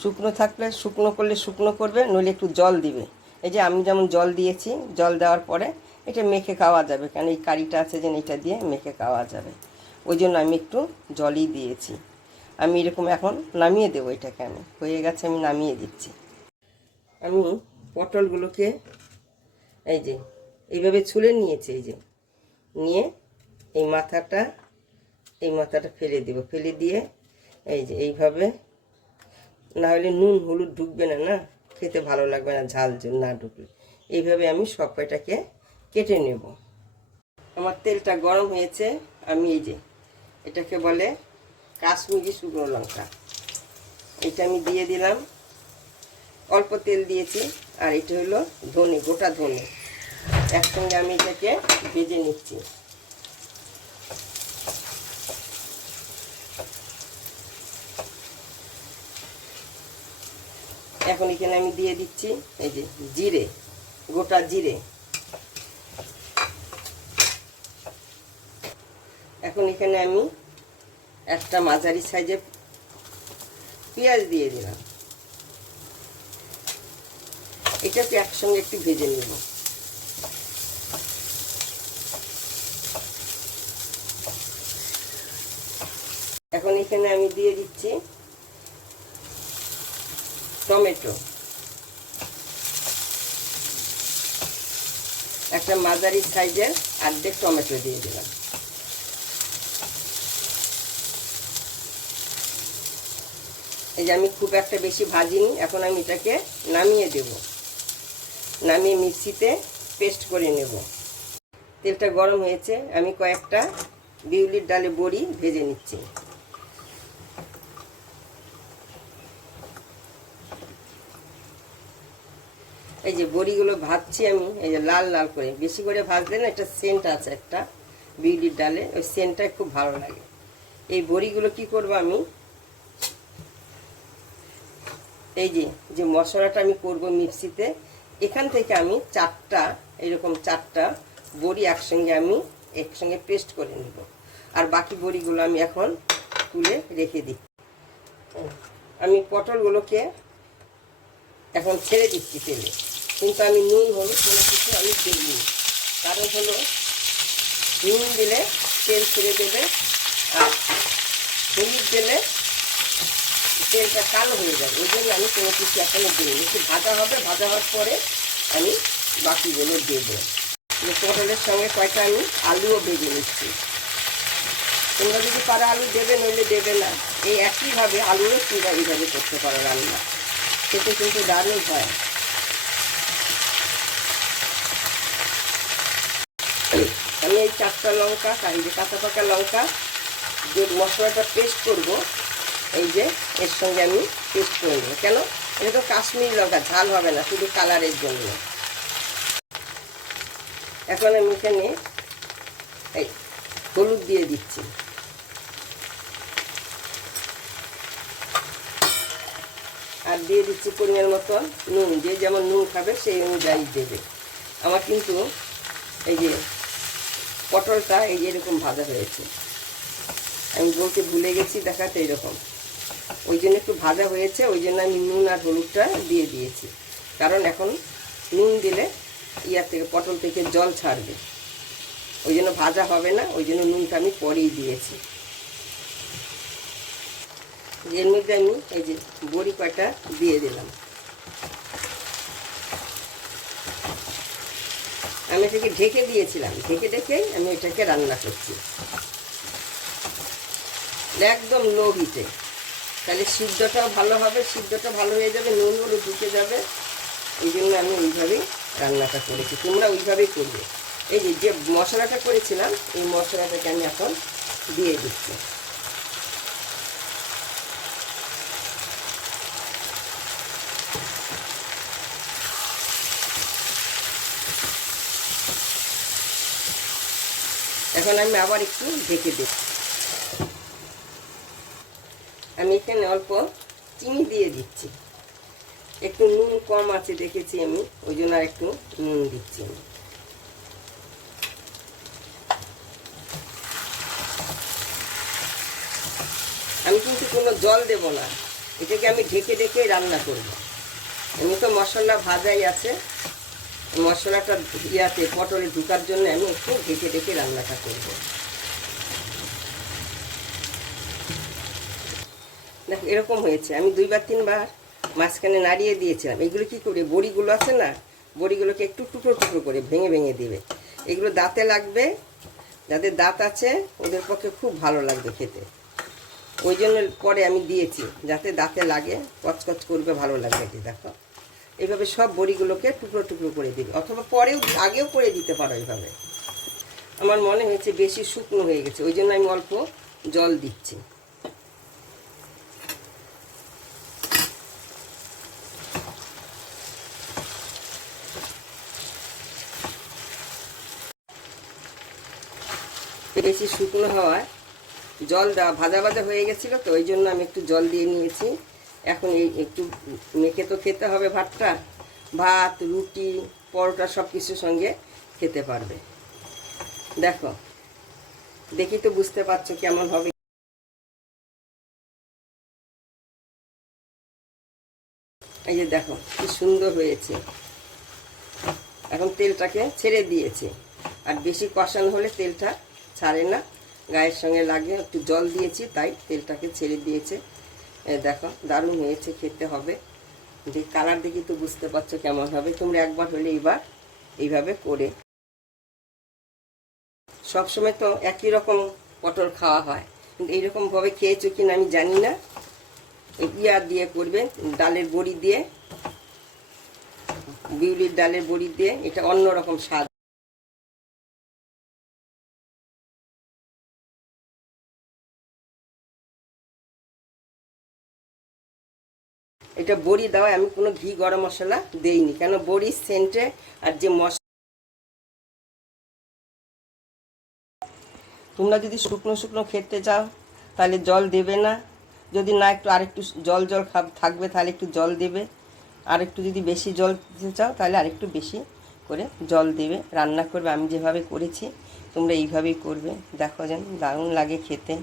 শুকনো থাকলে শুকনো করলে শুকনো করবে, নইলে একটু জল দিবে। এই যে আমি যেমন জল দিয়েছি, জল দেওয়ার পরে এটা মেখে খাওয়া যাবে, কারণ এই কারিটা আছে যে এটা দিয়ে মেখে খাওয়া যাবে, ওই জন্য আমি একটু জলই দিয়েছি। আমি এরকম এখন নামিয়ে দেবো এটাকে, আমি হয়ে গেছে, আমি নামিয়ে দিচ্ছি। আমি পটলগুলোকে এই যে এইভাবে ছুলে নিয়েছি, এই যে নিয়ে এই মাথাটা ফেলে দেব, ফেলে দিয়ে এই যে এইভাবে, না হলে নুন হলুদ ঢুকবে না, না খেতে ভালো লাগবে না, ঝাল না ঢুকলে। এইভাবে আমি সব কয়টাকে কেটে নেব। আমার তেলটা গরম হয়েছে, আমি এই যে এটাকে বলে কাশ্মীরি শুকনো লঙ্কা, এটা আমি দিয়ে দিলাম, অল্প তেল দিয়েছি। আর এটা হলো ধনে, গোটা ধনে, একসঙ্গে আমি এটাকে ভেজে নিচ্ছি। এখন এখানে আমি দিয়ে দিচ্ছি এই যে জিরে, গোটা জিরে। এখন এখানে আমি একটা মাঝারি সাইজের পেঁয়াজ দিয়ে দিলাম, এটাকে একসঙ্গে একটু ভেজে নেব। এখন এখানে আমি দিয়ে দিচ্ছি টমেটো, একটা মাঝারি সাইজের অর্ধেক টমেটো দিয়ে দিলাম। এই যে আমি খুব একটা বেশি ভাজিনি, এখন আমি এটাকে নামিয়ে দেব, নামিয়ে মিক্সিতে পেস্ট করে নেব। তেলটা গরম হয়েছে, আমি কয়েকটা বিউলির ডালে বড়ি ভেজে নিচ্ছি। এই যে বড়িগুলো ভাজছি আমি, এই যে লাল লাল করে, বেশি করে ভাজলে না এটা সেন্ট আছে একটা বিউলির ডালে, ওই সেন্টটা খুব ভালো লাগে। এই বড়িগুলো কি করব, আমি এই যে মশলাটা আমি করব মিক্সিতে, এখান থেকে আমি এরকম চারটা বড়ি একসঙ্গে পেস্ট করে নেব। আর বাকি বড়িগুলো আমি এখন তুলে রেখে দিই। আমি পটলগুলোকে এখন ছেড়ে দিচ্ছি তেলে, কিন্তু আমি নুন হলুদ কোনো কিছু আমি দিইনি, কারণ হলো নুন দিলে তেল ছেড়ে দেবে, আর হলুদ দিলে তেলটা কালো হয়ে যাবে, ওই জন্য আমি কোনো কিছু এখনো দিইনি। একটু ভাজা হবে, ভাজা হওয়ার পরে আমি বাকিগুলো দেবো। পটলের সঙ্গে কয়টা আমি আলুও ভেজে নিচ্ছি, তোমরা যদি পারো আলু দেবে, নইলে দেবে না। এই একইভাবে আলুরও তোমরা এইভাবে করতে পারো রান্না, খেতে কিন্তু দারুণ হয়। আমি এই চারটা লঙ্কা, এই যে কাঁচা পাকা লঙ্কা, যে মশলাটা পেস্ট করব, এই যে এর সঙ্গে আমি পেস্ট করে নেব। কেন, এটা তো কাশ্মীরি লঙ্কা, ঝাল হবে না, শুধু কালারের জন্য। এখন আমি এখানে এই হলুদ দিয়ে দিচ্ছি, আর দিয়ে দিচ্ছি পরিমাণ মতো নুন, যে যেমন নুন খাবে সেই অনুযায়ী দেবে। আমার কিন্তু এই যে পটলটা এই যে এরকম ভাজা হয়েছে, আমি বলতে ভুলে গেছি দেখাতে, এরকম ওই জন্য একটু ভাজা হয়েছে, ওই জন্য আমি নুন আর হলুদটা দিয়ে দিয়েছি। কারণ এখন নুন দিলে থেকে পটল থেকে জল ছাড়বে, ওই জন্য ভাজা হবে না, ওই জন্য নুনটা আমি পরেই দিয়েছি। এর মধ্যে আমি এই যে বড়ি কয়টা দিয়ে দিলাম। আমি এটাকে ঢেকে দিয়েছিলাম, ঢেকে আমি এটাকে রান্না করছি একদম লো হিটে, তাহলে সিদ্ধটাও ভালো হবে, সিদ্ধটা ভালো হয়ে যাবে, নুন হলুদ ঢুকে যাবে। এই জন্য আমি ওইভাবেই রান্নাটা করেছি, তোমরা ওইভাবেই করবে। এই যে মশলাটা করেছিলাম, এই মশলাটাকে আমি এখন দিয়ে দিচ্ছি। এখন আমি আবার একটু ঢেকে দিই। আমি এখানে অল্প চিনি দিয়ে দিচ্ছি, একটু নুন কম আছে দেখেছি আমি, ওই জন্য আর একটু নুন দিচ্ছি। আমি কিন্তু কোনো জল দেব না, এটাকে আমি ঢেকে ঢেকে রান্না করব। এমনি তো মশলা ভাজাই আছে, মশলাটা ইয়াতে পটলে ঢুকার জন্য আমি একটু ঢেকে ঢেকে রান্নাটা করব। দেখো এরকম হয়েছে। আমি 2-3 বার মাঝখানে নাড়িয়ে দিয়েছিলাম। এগুলো কি করে, বড়িগুলো আছে না, বড়িগুলোকে একটু টুকরো টুকরো করে ভেঙে ভেঙে দিবে। এগুলো দাঁতে লাগবে, যাদের দাঁত আছে ওদের পক্ষে খুব ভালো লাগবে খেতে। ওই জন্য পরে আমি দিয়েছি, যাতে দাঁতে লাগে, কচকচ করবে, ভালো লাগবে। এটি দেখো এইভাবে সব বড়িগুলোকে টুকরো টুকরো করে দিবে, অথবা পরেও আগেও করে দিতে পারো এইভাবে। আমার মনে হয়েছে বেশি শুকনো হয়ে গেছে, ওই জন্য আমি অল্প জল দিচ্ছি। বেশি শুকনো হওয়ায় জল দেওয়া, ভাজা ভাজা হয়ে গেছিলো তো, ওই জন্য আমি একটু জল দিয়ে নিয়েছি। এখন এই একটু মেখে তো খেতে হবে ভাতটা, ভাত, রুটি, পরোটা সব কিছুর সঙ্গে খেতে পারবে। দেখো দেখি তো বুঝতে পারছো কেমন হবে। এই যে দেখো কি সুন্দর হয়েছে। এখন তেলটাকে ছেড়ে দিয়েছে, আর বেশি কষানো হলে তেলটা ছাড়ে না, গায়ের সঙ্গে লাগে। একটু জল দিয়েছি তাই তেলটাকে ছেড়ে দিয়েছে। দেখো দারুণ হয়েছে, খেতে হবে। যে কালার দেখি তো বুঝতে পারছো কেমন হবে। তোমরা একবার হলে এইবার এইভাবে করে, সবসময় তো একই রকম পটল খাওয়া হয়, কিন্তু এইরকমভাবে খেয়েছো কিনা আমি জানি না। ইয়া দিয়ে করবে, ডালের বড়ি দিয়ে, বিউলির ডালের বড়ি দিয়ে, এটা অন্যরকম স্বাদ। এটা বড়ি দেওয়া, আমি কোনো ঘি গরম মশলা দেইনি, কেন বড়ির সেন্টে আর যে মশলা। তোমরা যদি শুকনো শুকনো খেতে চাও তাহলে জল দেবে না, যদি না একটু আরেকটু জল জল থাকবে তাহলে একটু জল দেবে, আর একটু যদি বেশি জল দিতে চাও তাহলে আরেকটু বেশি করে জল দেবে। রান্না করবে আমি যেভাবে করেছি তোমরা এইভাবেই করবে। দেখো যেন দারুণ লাগে খেতে।